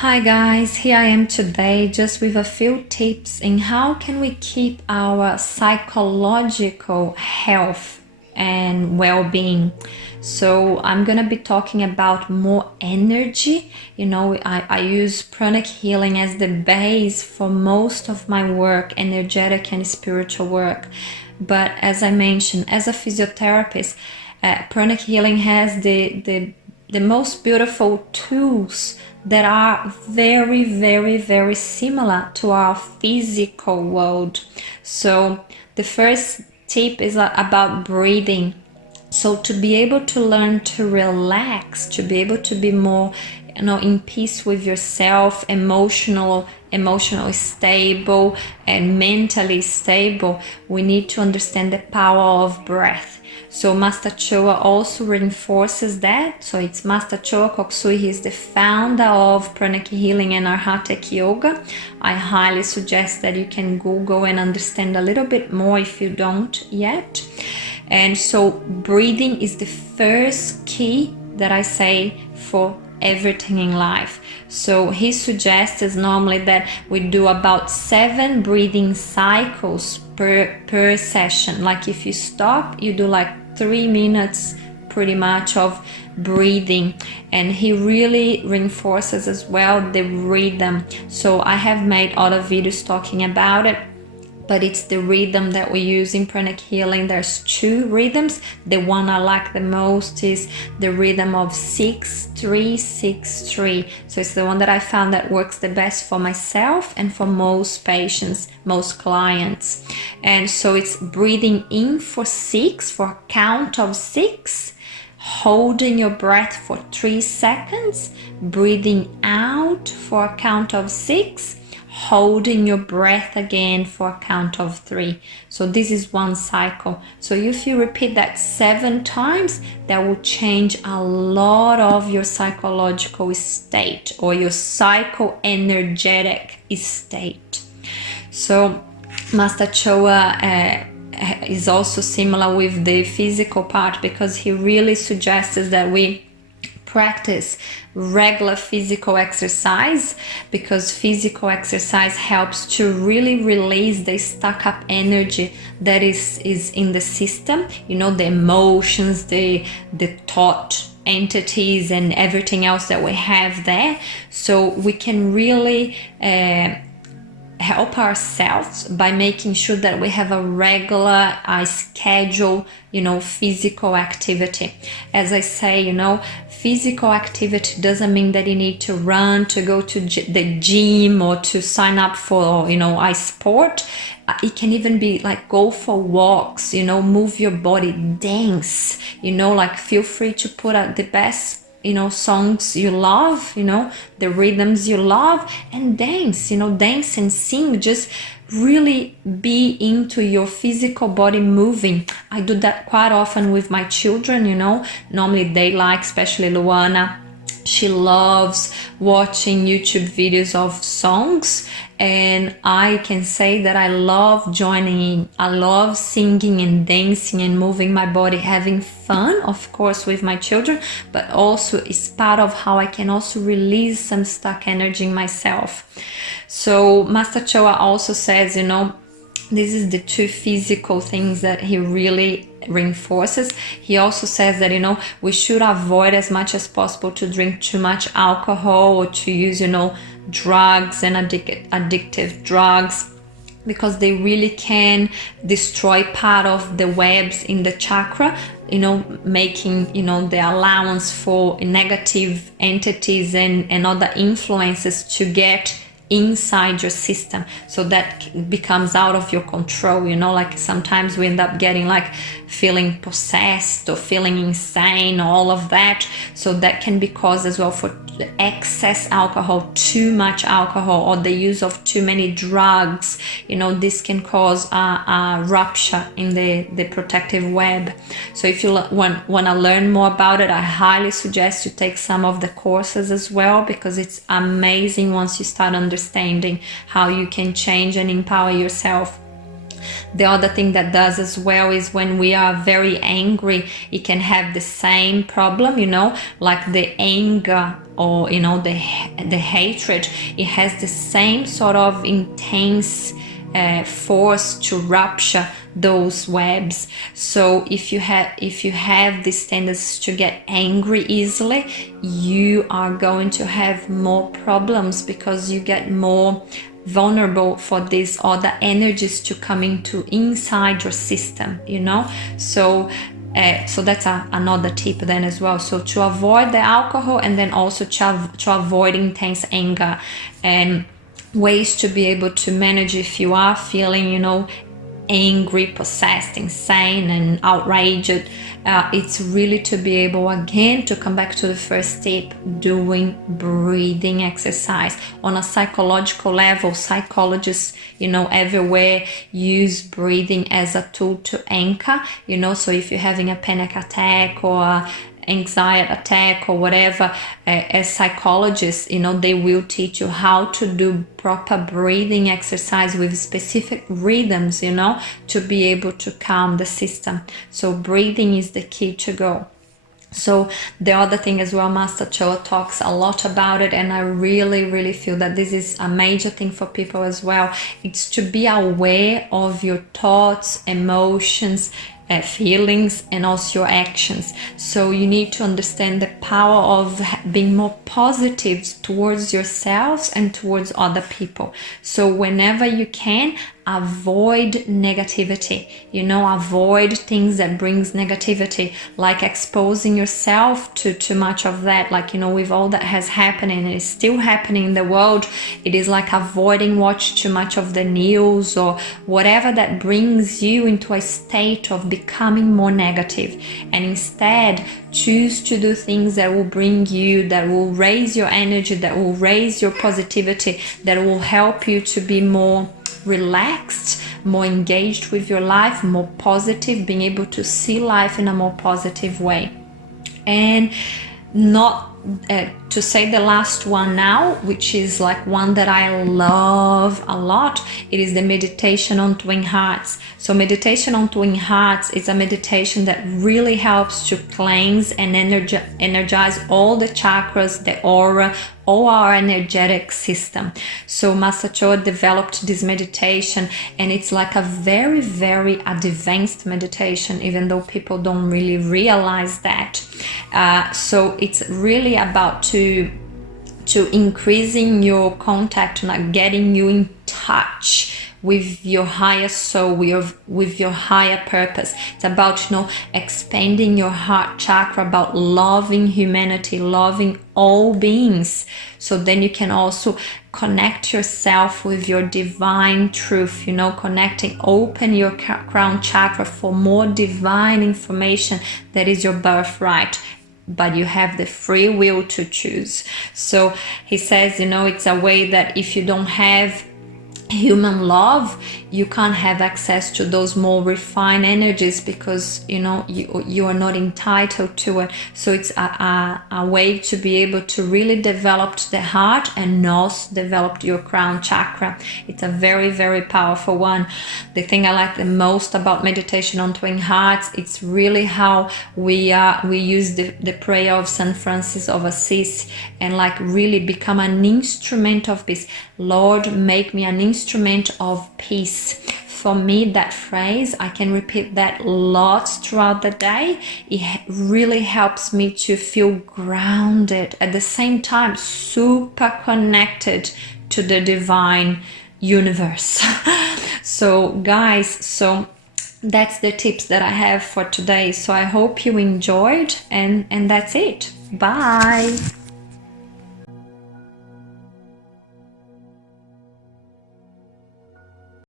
Hi guys, here I am today just with a few tips in how can we keep our psychological health and well-being. So I'm gonna be talking about more energy. I use pranic healing as the base for most of my work, energetic and spiritual work. But as I mentioned, as a physiotherapist, pranic healing has the most beautiful tools that are very, very, very similar to our physical world. So the first tip is about breathing. So to be able to learn to relax, to be able to be more, in peace with yourself, emotionally stable and mentally stable, we need to understand the power of breath. So Master Choa also reinforces that. So it's Master Choa Koksui. He's the founder of Pranic Healing and Arhatic Yoga. I highly suggest that you can Google and understand a little bit more if you don't yet. And so breathing is the first key that I say for everything in life. So he suggests is normally that we do about 7 breathing cycles per session. Like if you stop, you do like 3 minutes pretty much of breathing, and he really reinforces as well the rhythm. So I have made other videos talking about it, but it's the rhythm that we use in pranic healing. There's 2 rhythms. The one I like the most is the rhythm of 6-3-6-3. So it's the one that I found that works the best for myself and for most patients, most clients. And so it's breathing in for 6, for a count of 6, holding your breath for 3 seconds, breathing out for a count of 6, holding your breath again for a count of 3. So this is one cycle. So if you repeat that 7 times, that will change a lot of your psychological state or your psycho-energetic state. So Master Choa is also similar with the physical part, because he really suggests that we practice regular physical exercise, because physical exercise helps to really release the stuck up energy that is in the system, the emotions, the thought entities and everything else that we have there. So we can really help ourselves by making sure that we have a regular schedule, physical activity. As I say, physical activity doesn't mean that you need to run, to go to the gym or to sign up for, a sport. It can even be like go for walks, move your body, dance, like feel free to put out the best songs you love, the rhythms you love, and dance, dance and sing. Just really be into your physical body moving. I do that quite often with my children, normally they like, especially Luana, she loves watching YouTube videos of songs, and I can say that I love joining in. I love singing and dancing and moving my body, having fun, of course, with my children, but also it's part of how I can also release some stuck energy in myself. So Master Choa also says, this is the 2 physical things that he really reinforces. He also says that, we should avoid as much as possible to drink too much alcohol or to use, drugs and addictive drugs, because they really can destroy part of the webs in the chakra, making, the allowance for negative entities and other influences to get inside your system, so that becomes out of your control. Like sometimes we end up getting like feeling possessed or feeling insane, all of that. So that can be caused as well for excess alcohol, too much alcohol, or the use of too many drugs. This can cause a rupture in the protective web. So if you want to learn more about it, I highly suggest you take some of the courses as well, because it's amazing once you start understanding how you can change and empower yourself. The other thing that does as well is when we are very angry, it can have the same problem, you know, like the anger or, you know, the hatred. It has the same sort of intense force to rupture those webs. So if you have this tendency to get angry easily, you are going to have more problems because you get more vulnerable for these other energies to come into inside your system, you know. So that's another tip then as well. So to avoid the alcohol, and then also to avoid intense anger, and ways to be able to manage if you are feeling, you know, angry, possessed, insane, and outraged. It's really to be able again to come back to the first step, doing breathing exercise. On a psychological level, psychologists, you know, everywhere use breathing as a tool to anchor, you know. So if you're having a panic attack or anxiety attack or whatever, as psychologists, you know, they will teach you how to do proper breathing exercise with specific rhythms, you know, to be able to calm the system. So breathing is the key to go. So the other thing as well, Master Choa talks a lot about it, and I really feel that this is a major thing for people as well. It's to be aware of your thoughts, emotions, feelings, and also your actions. So you need to understand the power of being more positive towards yourselves and towards other people. So whenever you can, avoid negativity, you know, avoid things that brings negativity, like exposing yourself to too much of that. Like, you know, with all that has happened and is still happening in the world, it is like avoiding watch too much of the news or whatever that brings you into a state of becoming more negative, and instead choose to do things that will bring you, that will raise your energy, that will raise your positivity, that will help you to be more relaxed, more engaged with your life, more positive, being able to see life in a more positive way. And not to say the last one now, which is like one that I love a lot, it is the meditation on twin hearts. So meditation on twin hearts is a meditation that really helps to cleanse and energize all the chakras, the aura, all our energetic system. So Master Choa developed this meditation, and it's like a very advanced meditation, even though people don't really realize that. So it's really about to increasing your contact, like getting you in touch with your higher soul, with your higher purpose. It's about, you know, expanding your heart chakra, about loving humanity, loving all beings. So then you can also connect yourself with your divine truth, you know, open your crown chakra for more divine information that is your birthright. But you have the free will to choose. So he says, you know, it's a way that if you don't have human love, you can't have access to those more refined energies, because, you know, you are not entitled to it. So it's a way to be able to really develop the heart and also develop your crown chakra. It's a very powerful one. The thing I like the most about meditation on twin hearts, it's really how we use the prayer of Saint Francis of Assisi, and like really become an instrument of peace. Lord, make me an instrument of peace. For me, that phrase, I can repeat that lots throughout the day. It really helps me to feel grounded, at the same time super connected to the divine universe. So guys, so that's the tips that I have for today. So I hope you enjoyed, and that's it. Bye.